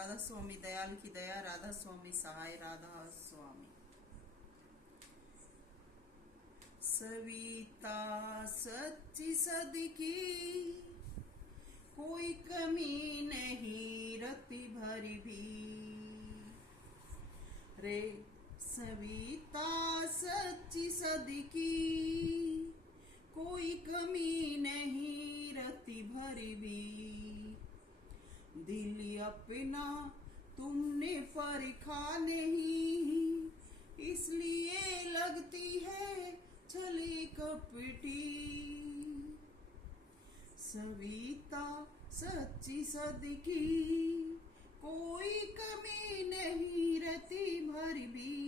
राधा स्वामी दयाल की दया, राधा स्वामी सहाय, राधा स्वामी। सविता सच्ची सदकी, कोई कमी नहीं रति भर भी रे। सविता सच्ची सदकी, कोई कमी नहीं रति भर भी। दिल अपना तुमने परखा नहीं, इसलिए लगती है छली कपटी। सविता सच्ची सदकी, कोई कमी नहीं रति भर भी।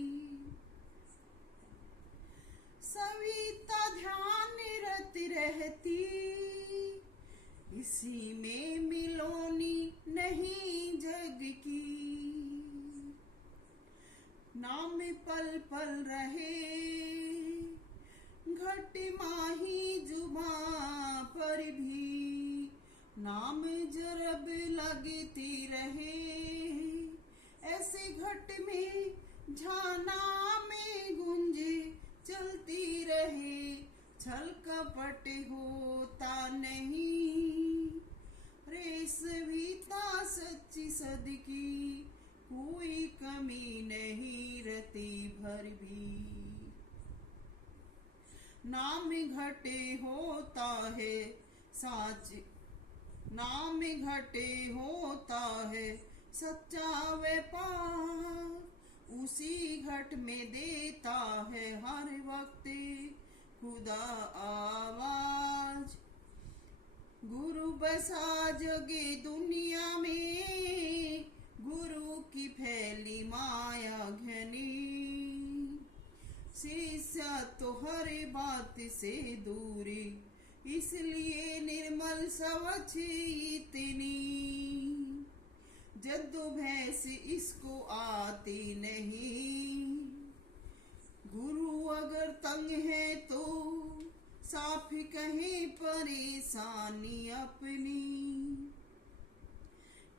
सविता ध्यान रत रहती, इसी में मिलोनी नहीं जग की। नाम पल पल रहे घट माही जुबां पर भी, नाम जरब लगती रहे ऐसे घट में झाना में गुंजे चलती रहे। छल कपट होता नहीं रे। सविता सच्ची सदकी, कोई कमी नहीं रति भर भी। नाम घटे होता है साच, नाम घटे होता है सच्चा व्यापार, उसी घट में देता है हर वक्त खुदा आवाज। गुरु बसा जगे दुनिया में, गुरु की फैली माया घनी। शिष्य तो हर बात से दूरी, इसलिए निर्मल स्वच्छ इतनी। जद्दो भैंस इसको आती नहीं, गुरु अगर तंग है तो साफ कहे परेशानी अपनी।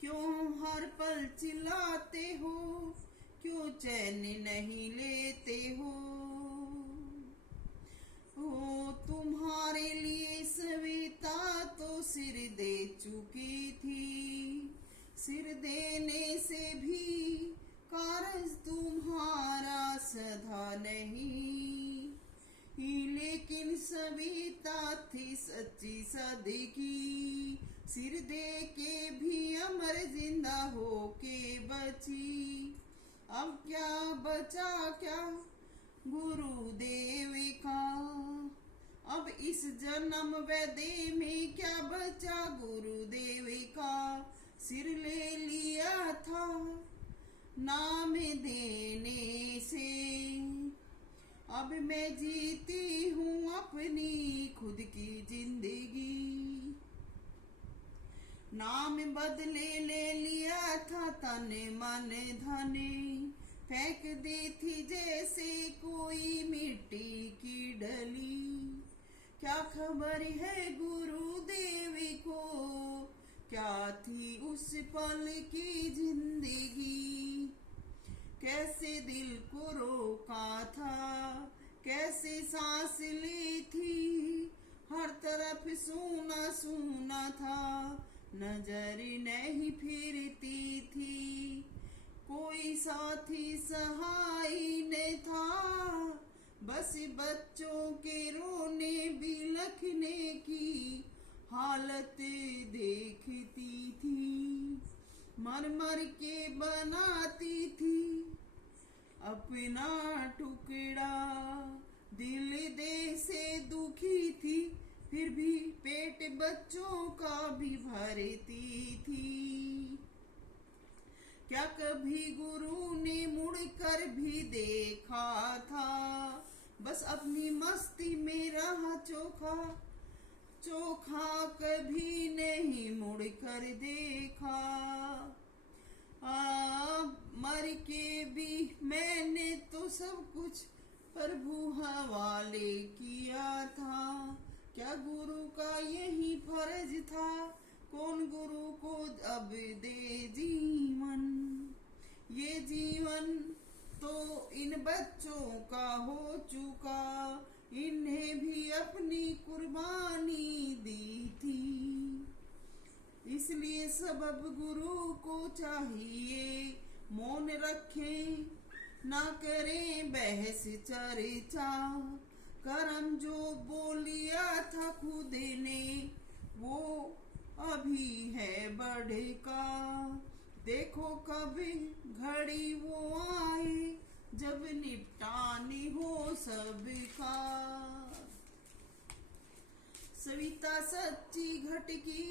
क्यों हर पल चिल्लाते हो, क्यों चैन नहीं लेते हो। ओ तुम्हारे लिए सविता तो सिर दे चुकी थी, सिर देने से भी कारज तुम्हारा सधा नहीं। लेकिन सविता थी सच्ची सदकी, सिर दे के भी अमर जिंदा हो के बची। अब क्या बचा क्या गुरुदेव का, अब इस जन्म वैदे में क्या बचा गुरुदेव का। सिर ले लिया था नाम देने से, अब मैं जीती हूँ अपनी खुद की जिंदगी। नाम बदले ले लिया था तन मन धन, फेंक दी थी जैसे कोई मिट्टी की डली। क्या खबर है गुरुदेव को, क्या थी उस पल की जिंदगी। कैसे दिल को रोका था, कैसे सांस ली थी, हर तरफ सूना सूना था, नजर नहीं फिरती थी। कोई साथी सहाय न था, बस बच्चों के रोने बिलखने की हालत देखती थी। मर मर के बनाती थी अपना टुकड़ा, दिल दे से दुखी थी, फिर भी पेट बच्चों का भी भरती थी। क्या कभी गुरु ने मुड़कर भी देखा था, बस अपनी मस्ती में रहा चोखा। चोखा कभी नहीं मुड़कर देखा। मर के भी मैंने तो सब कुछ प्रभु हवाले किया था। क्या गुरु का यही फर्ज था, कौन गुरु को अब दे जीवन। इन बच्चों का हो चुका, इन्हें भी अपनी कुर्बानी दी थी। इसलिए सबब गुरु को चाहिए मौन रखें, ना करें बहस चर्चा। करम जो बोलिया था खुद ने वो अभी है बढ़े का। देखो कभी घड़ी वो आए जब निपटानी हो सबका। सविता सच्ची घटकी,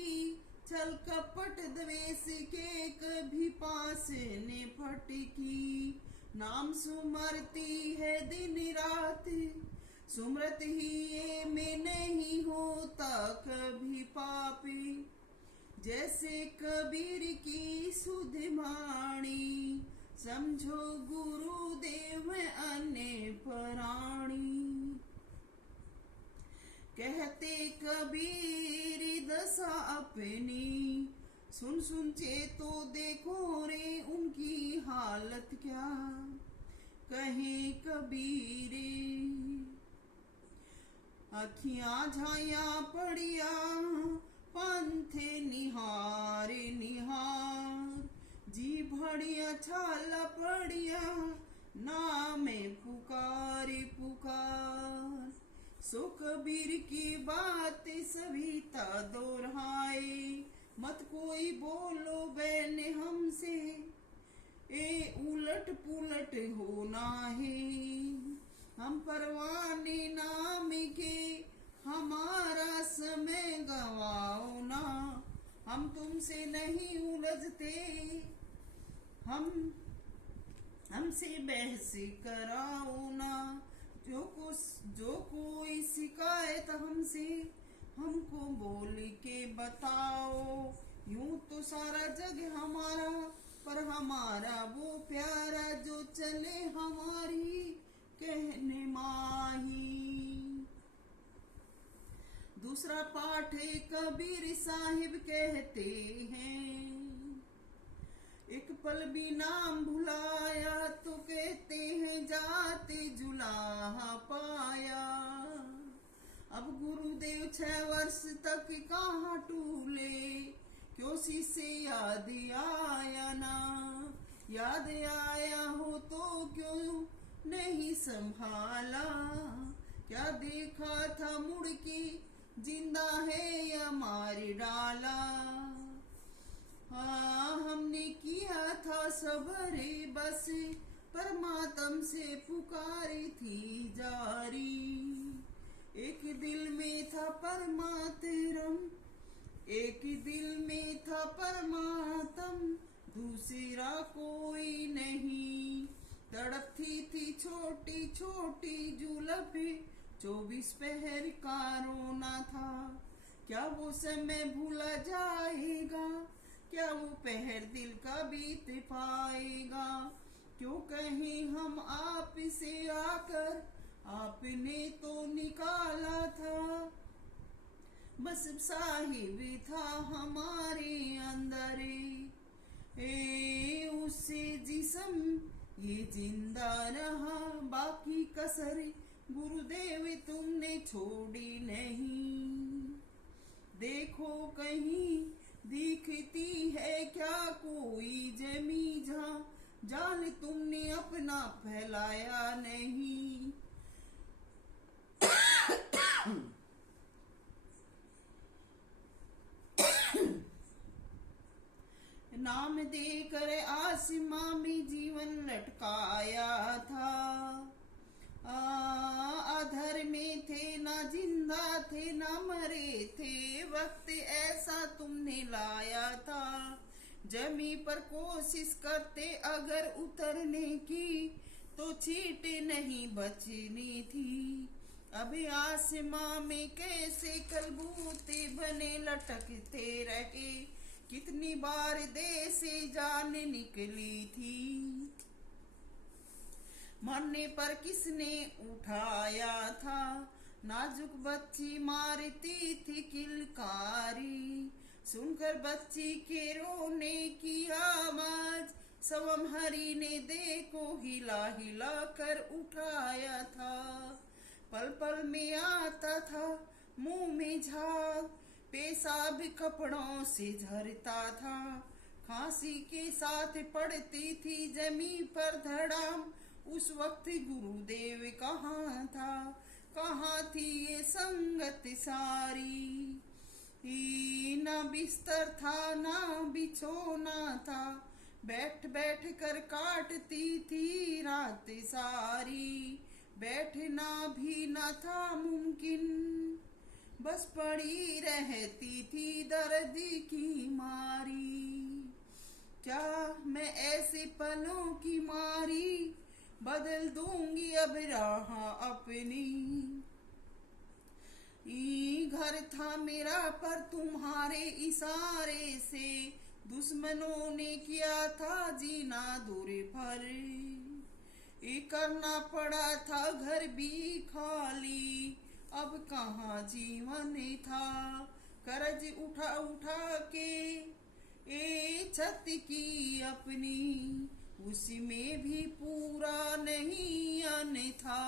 छल कपट द्वेष के कभी पास ने फटकी। नाम सुमरती है दिन रात, सुमरत ही ये में नहीं होता कभी पापी। जैसे कबीर की सुध वाणी, समझो गुरुदेव अन्य प्राणी। कहते कबीर दशा अपनी, सुन सुन चेतो देखो रे उनकी हालत क्या। कहे कबीर अखियां झाया पड़िया, पंथे निहारे निहार। जी भड़िया छाला पड़िया, नामे पुकारे पुकार। सो कबीर की बात सविता दोहराए, मत कोई बोलो बैन हमसे, ए उलट पुलट होना है। हम परवाने नाम के हमारा समय गवाओ ना, हम तुमसे नहीं उलझते, हमसे बहस कराओ ना। जो कोई शिकायत हमसे हमको बोल के बताओ। यूं तो सारा जग हमारा, पर हमारा वो प्यारा जो चले हमारी कहने माही। दूसरा पाठ कबीर साहिब कहते हैं, एक पल भी नाम भुलाया तो कहते हैं जाते जुलाहा पाया। अब गुरुदेव 6 वर्ष तक कहाँ टूले, क्यों शिष्य याद आया ना। याद आया हो तो क्यों नहीं संभाला, क्या देखा था मुड़ के जिंदा है या मार डाला। हाँ हमने किया था सबरे बस, परमात्म से पुकारी थी जारी। एक दिल में था परमात्म, एक दिल में था परमात्म, दूसरा कोई नहीं। तड़पती थी छोटी छोटी जुल्फे, 24 पहर का रोना था। क्या वो समय भूला जाएगा, क्या वो पहर दिल का बीत पाएगा। क्यों कहें हम आप से आकर, आपने तो निकाला था। बस साहिब था हमारे अंदर, उससे जिस्म ये जिंदा रहा। बाकी कसर गुरुदेव तुमने छोड़ी नहीं। देखो कहीं दिखती है क्या कोई जमी जहां, जाल तुमने अपना फैलाया नहीं। नाम देकर आसमां में जीवन लटकाया था। अधर में थे ना जिंदा थे ना मरे थे, वक्त ऐसा तुमने लाया था। जमी पर कोशिश करते अगर उतरने की, तो छींट नहीं बचनी थी। अभी आसमां में कैसे कलबूते बने लटकते रहे, कितनी बार दे से जान निकली थी। मरने पर किसने उठाया था, नाजुक बच्ची मारती थी किलकारी। सुनकर बच्ची के रोने की आवाज स्वयं हरि ने देखो हिला हिला कर उठाया था। पल पल में आता था मुंह में झाग, पेशाब कपड़ों से झरता था। खांसी के साथ पड़ती थी जमी पर धड़ाम। उस वक्त गुरुदेव कहाँ था, कहाँ थी ये संगत सारी। ना बिस्तर था ना बिछोना था, बैठ बैठ कर काटती थी रात सारी। बैठना भी न था मुमकिन, बस पड़ी रहती थी दर्द की मारी। क्या मैं ऐसे पलों की मारी बदल दूंगी अब राह अपनी। घर था मेरा पर तुम्हारे इशारे से दुश्मनों ने किया था जीना दूर पर। करना पड़ा था घर भी खाली, अब कहाँ जीवन था। कर्ज उठा उठा के छत की अपनी, उसमें भी पूरा नहीं आने था।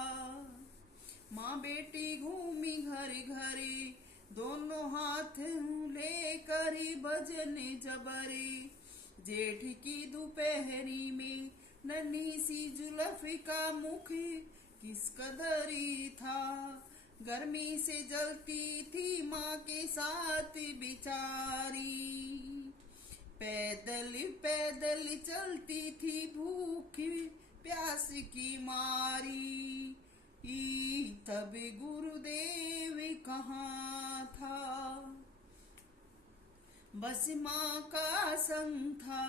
माँ बेटी घूमी घर घरे, दोनों हाथ लेकर भजन जबरे। जेठ की दोपहरी में नन्ही सी जुल्फ़ी का मुख किस कदरी था। गर्मी से जलती थी माँ के साथ बेचारी। पैदल पैदल चलती थी भूख प्यास की मारी। तब गुरुदेव कहाँ था, बस माँ का संग था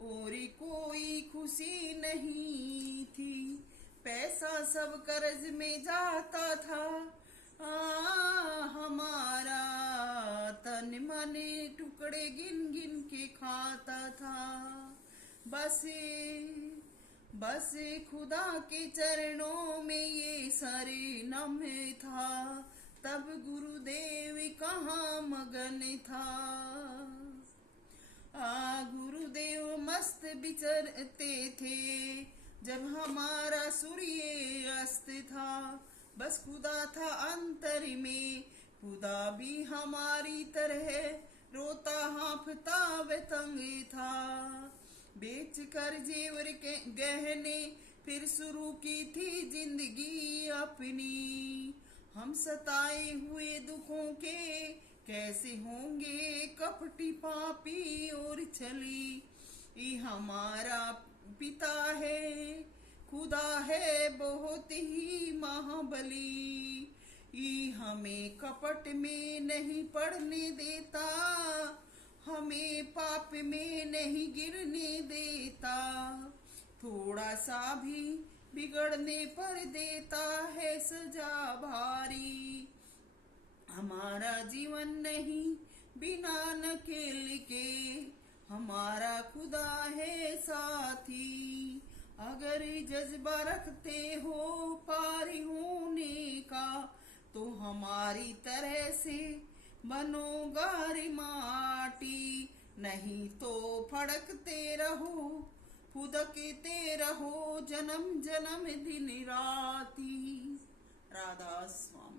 और कोई खुशी नहीं थी। पैसा सब कर्ज में जाता था, हमारा तन मन टुकड़े गिन गिन के खाता था। बस खुदा के चरणों में ये सरे नम था। तब गुरुदेव कहाँ मगन था। गुरुदेव मस्त विचरते थे जब हमारा सूर्य अस्त था। बस खुदा था अंतर में, खुदा भी हमारी तरह रोता हाँफता व तंग था। बेच कर जेवर के गहने फिर शुरू की थी जिंदगी अपनी। हम सताए हुए दुखों के कैसे होंगे कपटी पापी और छली। ये हमारा पिता है, खुदा है बहुत ही महाबली। ये हमें कपट में नहीं पड़ने देता, हमें पाप में नहीं गिरने देता। थोड़ा सा भी बिगड़ने पर देता है सजा भारी। हमारा जीवन नहीं बिना नकेल के, हमारा खुदा है साथी। अगर जज्बा रखते हो पार होने का, तो हमारी तरह से बनो गारी माटी। नहीं तो फड़कते रहो, फुदकते रहो जन्म जन्म दिन राती। राधा स्वामी।